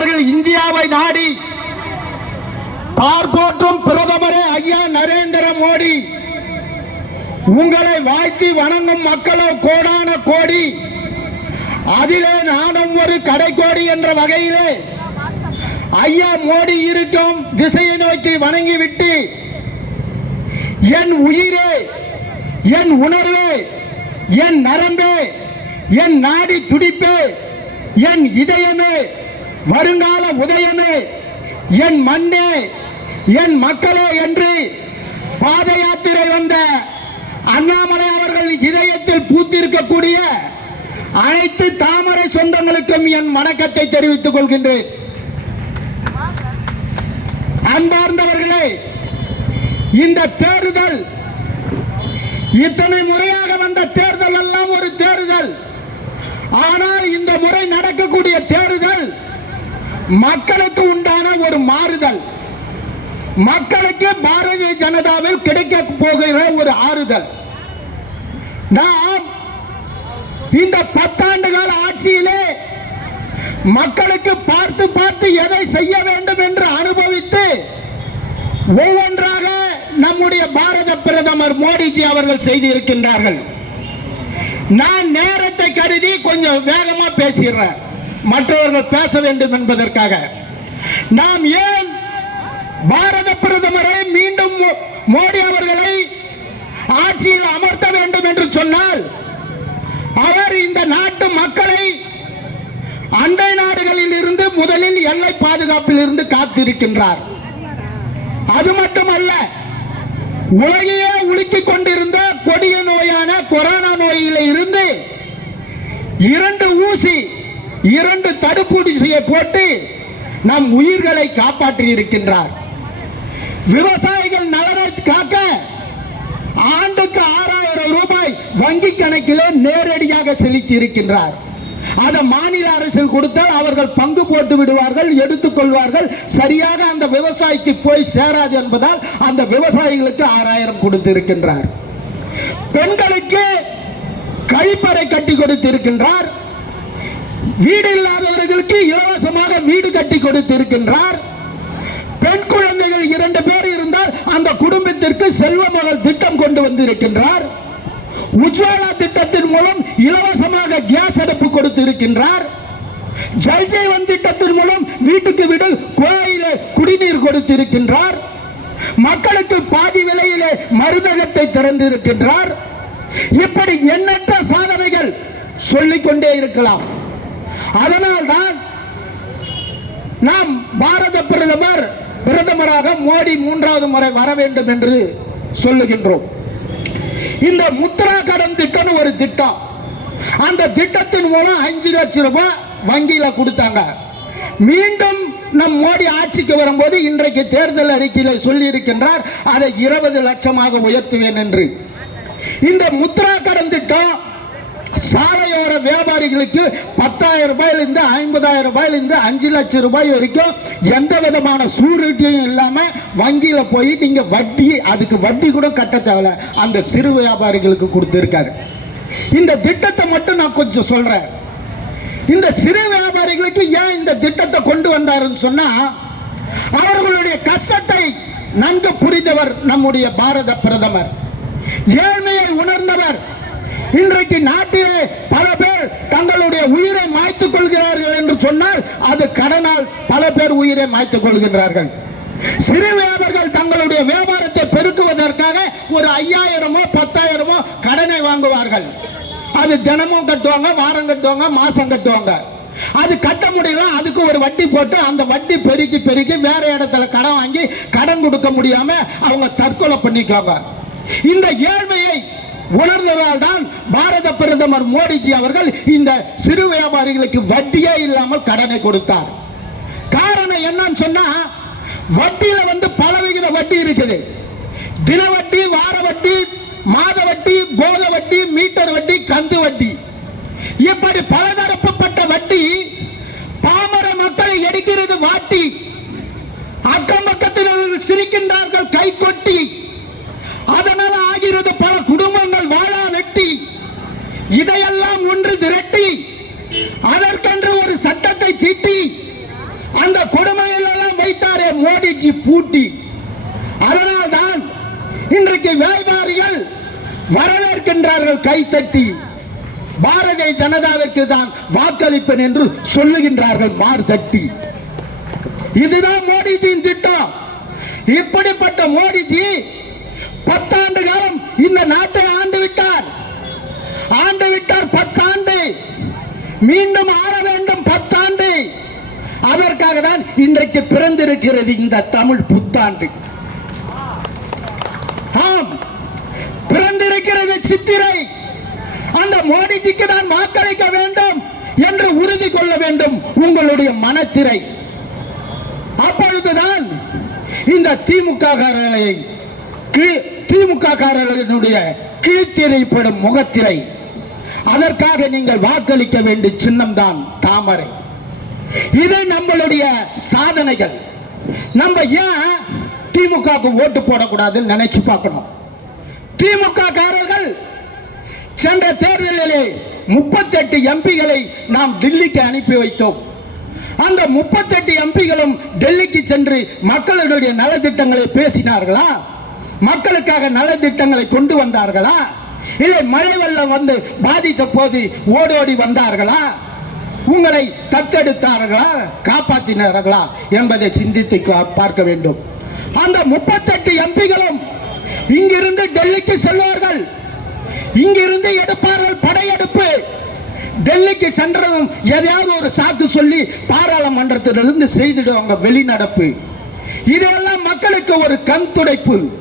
அவர்கள் இந்தியாவை நாடி பார்ப்போற்றும் பிரதமரே ஐயா நரேந்திர மோடி. உங்களை வாழ்த்தி வணங்கும் மக்களோ கோடான கோடி. அதிலே நானும் ஒரு கடைக்கோடி என்ற வகையிலே ஐயா மோடி இருக்கும் திசையை நோக்கி வணங்கிவிட்டு என் உயிரே என் உணர்வே என் நரம்பே என் நாடி துடிப்பே என் இதயமே வருங்கால உதயமே என் மண்ணே என் மக்களே என்று பாத யாத்திரை வந்த அண்ணாமலை அவர்கள் இதயத்தில் பூத்திருக்கக்கூடிய அனைத்து தாமரை சொந்தங்களுக்கும் என் வணக்கத்தை தெரிவித்துக் கொள்கின்றேன். அன்பார்ந்தவர்களே இந்த தேர்தல் இத்தனை முறையாக வந்த தேர்தல் எல்லாம் ஒரு தேர்தல். ஆனால் இந்த முறை நடக்கக்கூடிய தேர்தல் மக்களுக்கு உண்டான ஒரு மாறுதல். மக்களுக்கு பாரதிய ஜனதாவில் கிடைக்க போகிற ஒரு ஆறுதல். நாம் இந்த பத்தாண்டு கால ஆட்சியிலே மக்களுக்கு பார்த்து பார்த்து எதை செய்ய வேண்டும் என்று அனுபவித்து ஒவ்வொன்றாக நம்முடைய பாரத பிரதமர் மோடிஜி அவர்கள் செய்திருக்கின்றார்கள். நான் நேரத்தை கருதி கொஞ்சம் வேகமா பேசிடுறேன். மற்றவர்கள் பேச வேண்டும் என்பதற்காக. நாம் ஏன் பாரத பிரதமரை மீண்டும் மோ- மோடி அவர்களை ஆட்சியில் அமர்த்த வேண்டும் என்று சொன்னால் அவர் இந்த நாட்டு மக்களை அண்டை நாடுகளில் இருந்து முதலில் எல்லை பாதுகாப்பில் இருந்து காத்திருக்கின்றார். அது மட்டுமல்ல உலகையே உலுக்கிக் கொண்டிருந்த கொடிய நோயான கொரோனா நோயில இருந்து இரண்டு ஊசி இரண்டு தடுப்பூசியை போட்டு நம் உயிர்களை காப்பாற்றி இருக்கின்றார் விவசாயிகள் நலனை காக்க ஆண்டுக்கு ஆறாயிரம் ரூபாய் வங்கி கணக்கிலே நேரடியாக செலுத்தி இருக்கின்றார் அதை மாநில அரசு கொடுத்தால் அவர்கள் பங்கு போட்டு விடுவார்கள் எடுத்துக்கொள்வார்கள் சரியாக அந்த விவசாயிக்கு போய் சேராது என்பதால் அந்த விவசாயிகளுக்கு ஆறாயிரம் கொடுத்திருக்கின்றார். பெண்களுக்கு கழிப்பறை கட்டி கொடுத்திருக்கின்றார். வீடு இல்லாதவர்களுக்கு இலவசமாக வீடு கட்டி கொடுத்திருக்கின்றார். பெண் குழந்தைகள் இரண்டு பேர் இருந்தால் அந்த குடும்பத்திற்கு செல்வ மகள் திட்டம் கொண்டு வந்திருக்கின்றார். உஜ்வாலா திட்டத்தின் மூலம் இலவசமாக கேஸ் அடுப்பு கொடுத்திருக்கின்றார். ஜல்ஜீவன் திட்டத்தின் மூலம் வீட்டுக்கு வீடு குழாயில குடிநீர் கொடுத்திருக்கின்றார். மக்களுக்கு பாதி விலையிலே மருந்தகத்தை திறந்திருக்கின்றார். இப்படி எண்ணற்ற சாதனைகள் சொல்லிக்கொண்டே இருக்கலாம். அதனால் தான் நாம் பாரத பிரதமர் பிரதமராக மோடி மூன்றாவது முறை வர வேண்டும் என்று சொல்லுகின்றோம். இந்த முத்ரா கடன் திட்டம்னு ஒரு திட்டம். அந்த திட்டத்தின் மூலம் அஞ்சு லட்சம் ரூபாய் வங்கியில கொடுத்தாங்க. மீண்டும் நம் மோடி ஆட்சிக்கு வரும்போது இன்றைக்கு தேர்தல் அறிக்கையில சொல்லி இருக்கின்றார் அதை இருபது லட்சமாக உயர்த்துவேன் என்று. இந்த முத்ரா கடன் திட்டம் சாலையோர வியாபாரிகளுக்கு பத்தாயிரம் ரூபாயிலிருந்து ஐம்பதாயிரம் ரூபாயிலிருந்து அஞ்சு லட்சம் ரூபாய் வரைக்கும் எந்த விதமான சூரிட்டியும் இல்லாம வங்கியில போய் நீங்க வட்டி அதுக்கு வட்டி கூட கட்ட தேவையில்ல. அந்த சிறு வியாபாரிகளுக்கு கொடுத்துருக்காரு. இந்த திட்டத்தை மட்டும் நான் கொஞ்சம் சொல்றேன். இந்த சிறு வியாபாரிகளுக்கு ஏன் இந்த திட்டத்தை கொண்டு வந்தாருன்னு சொன்னா அவர்களுடைய கஷ்டத்தை நன்கு புரிந்தவர் நம்முடைய பாரத பிரதமர். ஏழ்மையை உணர்ந்தவர் இன்றைக்கு நாட்டிலே பல பேர் தங்களுடைய உயிரை மாய்த்துக் கொள்கிறார்கள் என்று சொன்னால் அது கடனால் பல பேர் உயிரை மாய்த்துக் கொள்கின்றார்கள். சிறு வியாபாரிகள் தங்களுடைய வியாபாரத்தை பெருக்குவதற்காக ஒரு ஐயாயிரமோ பத்தாயிரமோ கடனை வாங்குவார்கள். அது தினமும் கட்டுவாங்க வாரம் கட்டுவாங்க மாசம் கட்டுவாங்க. அது கட்ட முடியல அதுக்கு ஒரு வட்டி போட்டு அந்த வட்டி பெருக்கி பெருக்கி வேற இடத்துல கடன் வாங்கி கடன் கொடுக்க முடியாம அவங்க தற்கொலை பண்ணிக்குவாங்க. இந்த ஏழ்மையை உணர்ந்ததால்தான் பாரத பிரதமர் மோடிஜி அவர்கள் இந்த சிறு வியாபாரிகளுக்கு வட்டியே இல்லாமல் கடனை கொடுத்தார். காரணம் என்னன்னு சொன்னா வட்டியில வந்து பலவித வட்டி இருக்குது. தின வட்டி வார வட்டி மாத வட்டி போத வட்டி மீட்டர் வட்டி கந்து வட்டி. இப்படி பலதரப்பட்ட வட்டி பாமர மக்களை எடுக்கிறது வாட்டி அக்கம் பக்கத்தில் சிரிக்கின்றார்கள் கை கொட்டி அதனால ஆகிறது பல குடும்பங்கள் வாழா வெட்டி இதையெல்லாம் ஒன்று திரட்டி அதற்கென்று ஒரு சட்டத்தை தீட்டி அந்த கொடுமையெல்லாம் வைத்தாரே மோடிஜி பூட்டி. அதனால்தான் இன்றைக்கு வியாபாரிகள் வரவேற்கின்றார்கள் கைத்தட்டி பாரதிய ஜனதாவுக்கு தான் வாக்களிப்பேன் என்று சொல்லுகின்றார்கள் மார் தட்டி. இதுதான் மோடிஜியின் திட்டம். இப்படிப்பட்ட மோடிஜி பத்தாண்டு காலம் இந்த நாட்டை ஆண்டு விட்டார் ஆண்டு விட்டார் பத்தாண்டு மீண்டும் ஆள வேண்டும் பத்தாண்டு அதற்காக தான் இன்றைக்கு பிறந்திருக்கிறது இந்த தமிழ் புத்தாண்டு. ஆம் பிறந்திருக்கிறது சித்திரை. அந்த மோடிஜிக்கு நான் வாக்களிக்க வேண்டும் என்று உறுதி கொள்ள வேண்டும் உங்களுடைய மனத்திரை. அப்பொழுதுதான் இந்த திமுக காரர்களை கீழ்- திமுக காரர்களுடைய கீழ்த்திரைப்படும் முகத்திரை. அதற்காக நீங்கள் வாக்களிக்க வேண்டிய சின்னம்தான் தாமரை. இது நம்மளுடைய சாதனைகள். நம்ம ஏன் திமுக ஓட்டு போடக்கூடாதுன்னு நினைச்சு பார்க்கணும். திமுக காரர்கள் சென்ற தேர்தலிலே முப்பத்தெட்டு எம்பிகளை நாம் டெல்லிக்கு அனுப்பி வைத்தோம். அந்த முப்பத்தெட்டு எம்பிகளும் டெல்லிக்கு சென்று மக்களுடைய நலத்திட்டங்களை பேசினார்களா? மக்களுக்காக நலத்திட்டங்களை கொண்டு வந்தார்களா? இல்லை மழை வெள்ளம் வந்து பாதித்த போது ஓடோடி வந்தார்களா? உங்களை தத்தெடுத்தார்களா? காப்பாற்றினார்களா என்பதை சிந்தித்து கா- பார்க்க வேண்டும். அந்த முப்பத்தெட்டு எம்பிகளும் இங்கிருந்து டெல்லிக்கு செல்வார்கள். இங்கிருந்து எடுப்பார்கள் படையெடுப்பு. டெல்லிக்கு சென்றதும் எதையாவது ஒரு சாக்கு சொல்லி பாராளுமன்றத்திலிருந்து செய்திடுவாங்க வெளிநடப்பு. இதெல்லாம் மக்களுக்கு ஒரு கண் துடைப்பு